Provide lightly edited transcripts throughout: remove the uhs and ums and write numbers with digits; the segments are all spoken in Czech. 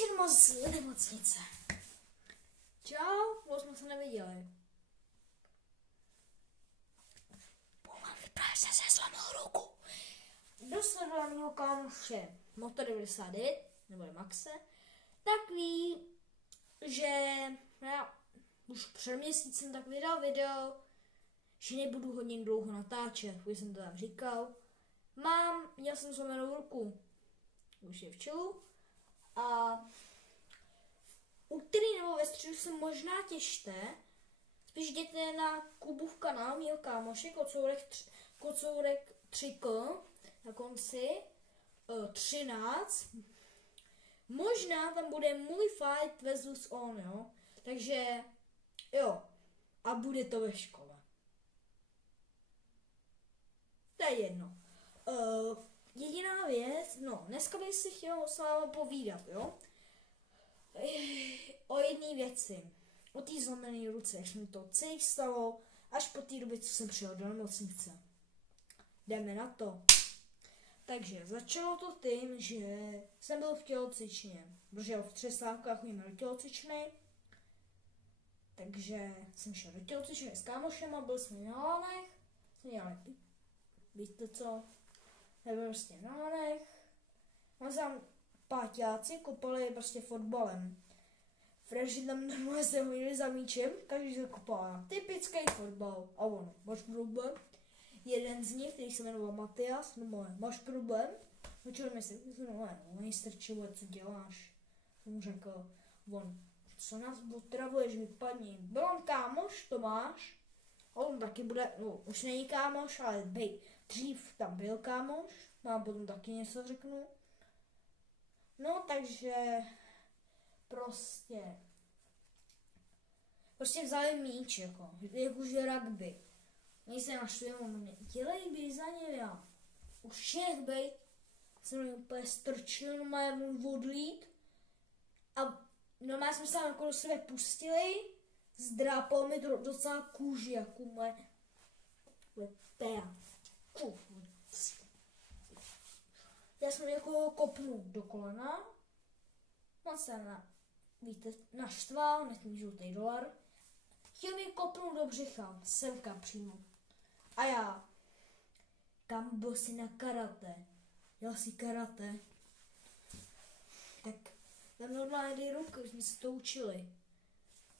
večer moc z nemocnice. Čau, dlouho jsme se neviděli. Vypadá, že jsem se zlomil ruku. Do sledovaného kámoše Moto 99, nebo Maxe, tak ví, že já už před měsícem tak vydal video, že nebudu hodně dlouho natáčet, už jsem to tam říkal. Měl jsem zlomenou ruku, už je v čelu, a úterý nebo ve středu se možná těšte, spíš jděte na Kubův kanál mýho kámoše, Kocourek 3K, na konci 13. Možná tam bude můj fight versus on, jo. Takže jo, a bude to ve škole. To je jedno. Jediná věc, dneska bych si chtěl s vámi povídat, jo. O jedné věci. O té zlomené ruce, jak mi to celý stalo, až po té době, co jsem přijel do nemocnice. Jdeme na to. Takže začalo to tím, že jsem byl v tělocvičně, protože v přestávkách chodíme do tělocvičny. Takže jsem šel do tělocvičny s kámošema, byl jsme na lanech, jsme dělali, víte co, nebyl prostě na lanech. A tam páťáci kopali prostě fotbalem. Freši tam normálně se hodili za míčem, každý se kopal. Typický fotbal. A ono, máš problém? Jeden z nich, který se jmenoval Matias, máš problém? No čo myslíš? Oni strčili, co děláš? Jsem mu řekl, co nás otravuješ, vypadni. Byl on kámoš, Tomáš, a on taky bude, už není kámoš, ale dřív tam byl kámoš, mám potom taky něco řeknu. No, takže prostě vzali míč, jak už je rugby. Oni se našli, dělej by za ně, já. Už nech bejt. Jsem mi úplně strčil, normálně mu odlít. A normálně jsme se tam do sebe pustili. Zdrápal mi to docela kůži, jako moje pera. Já jsem jako kopnul do kolena. On se naštval, hned mi žlutý dolar. Chtěl mi kopnout do břicha, semka přímo. A já, kam byl si na karate? Dělal si karate? Tak tam normálně dej ruku, jsme se to učili.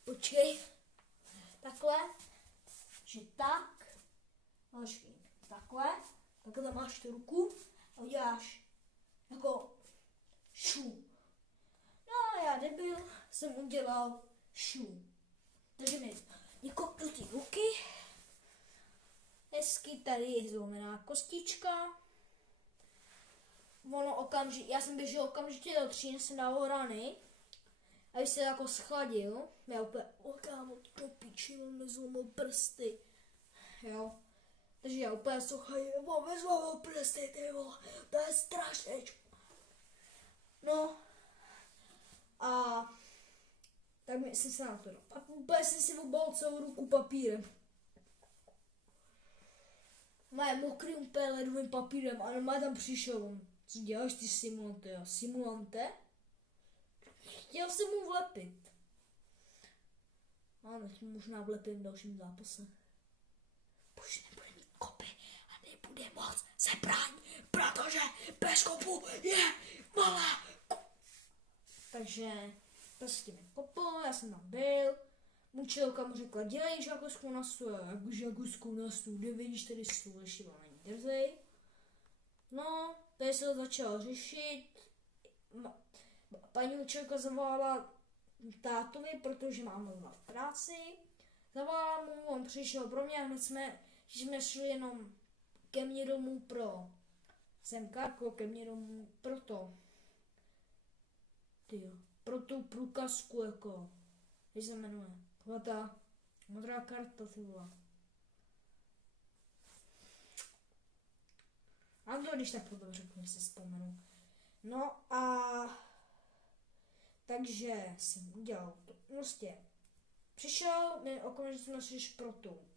Počkej, takhle, že takhle tam máš tu ruku a uděláš jako šu. No a já debil jsem udělal šu. Takže mi kopnu ty ruky. Hezky tady je zlomená kostička. Já jsem běžel okamžitě do tříny, jsem dal rany. A když se jako schladil, já úplně, kámo, to piči, on mi zlomil prsty. Jo. Takže já úplně sluchaj, on mi zlomil prsty, ty vole, to je strašné. No. A tak jsem se na to dal. A úplně jsem si obal celou ruku papírem. Moje mokrý úplně ledovým papírem a normálně tam přišel. Co děláš ty simulante? Simulante? Chtěl jsem mu vlepit. Ale možná vlepím v dalším zápase. Už nebude mít kopy a nebude moc se bránit, protože bez kopu je malá. Takže prostě mi kopl, já jsem tam byl. Mučilka mu řekla, dělej žákovskou nastu, jako žákovskou nastu, kde vidíš tady stůl, ještě vám není drzej. No, tady se to začalo řešit. Paní učitelka zavolala tátovi, protože máme v práci. Zavolala mu, on přišel pro mě a hned jsme šli jenom ke mně domů pro semkárko, ke mně domů pro tu průkazku, jak se jmenuje. Ta modrá karta, ty vole. A to když tak potom řeknu, si vzpomenu. No a takže jsem udělal to. Prostě přišel, okamžitě jsme šli pro tu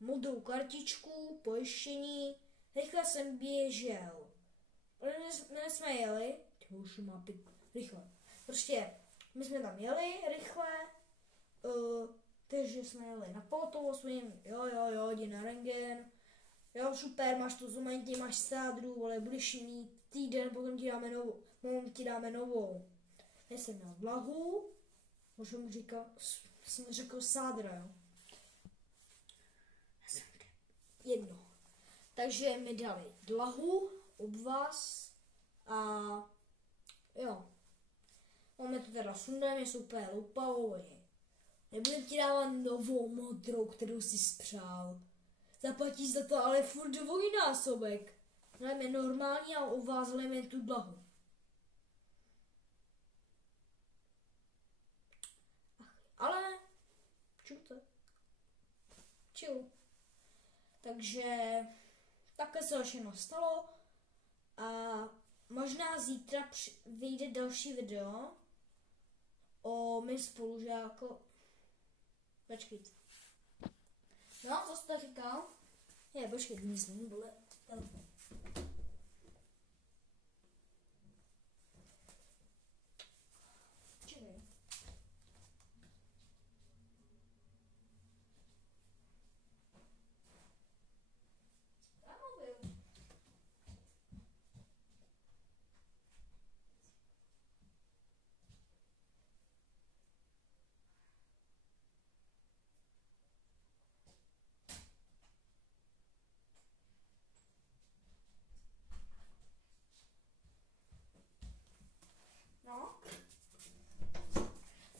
modrou kartičku, pojištění. Rychle jsem běžel. Jsme jeli, už má rychle. Prostě my jsme tam jeli rychle, takže jsme jeli na pohotovost, jsme jim, jo, jdi na rentgen, jo, super, máš to zumenitě, máš sádru, ale budeš mít týden, potom ti dáme novou. Já jsem měl vlahu, možná mu jsem řekl sádra, jo. Jedno. Takže mi dali dlahu, obvaz a jo. Máme to teda sundujeme, jsou úplně loupavou. Nebudem ti dávat novou modrou, kterou si spřál. Zaplatíš za to ale furt dvojnásobek. Dáme normální a uvázleme tu dlahu. Ale čil. Takže takhle se všechno stalo a možná zítra vyjde další video o mým spolužáku. Počkejte. No, co jsi to říkal? Počkejte, nic není, vole. Čekaj.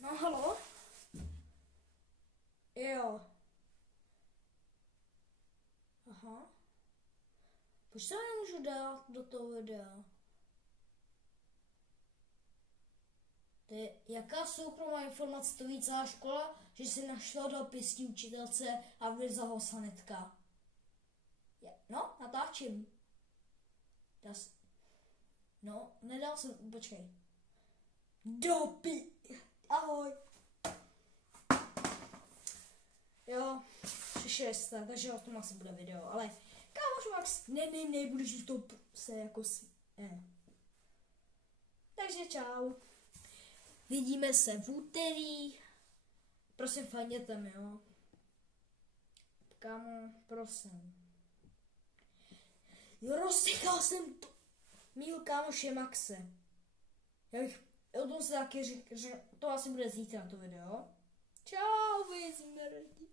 No, halo? Jo. Aha. Proč se nemůžu dát do toho videa? To je, jaká soukromá informace, to ví celá škola, že si našla dopisní učitelce a vylezla ho sanetka. No, natáčím. No, nedal jsem, počkej. Ahoj. Jo, 6, takže o tom asi bude video, ale kámoš Max, nebudeš to se jako Takže čau. Vidíme se v úterý. Prosím, fajněte mi, jo. Kámo, prosím. Jo, rozsekal jsem mýho kámoše Maxe. Já bych o tom se taky řekl, že to asi bude zítra to video. Čau, vy zmrdí.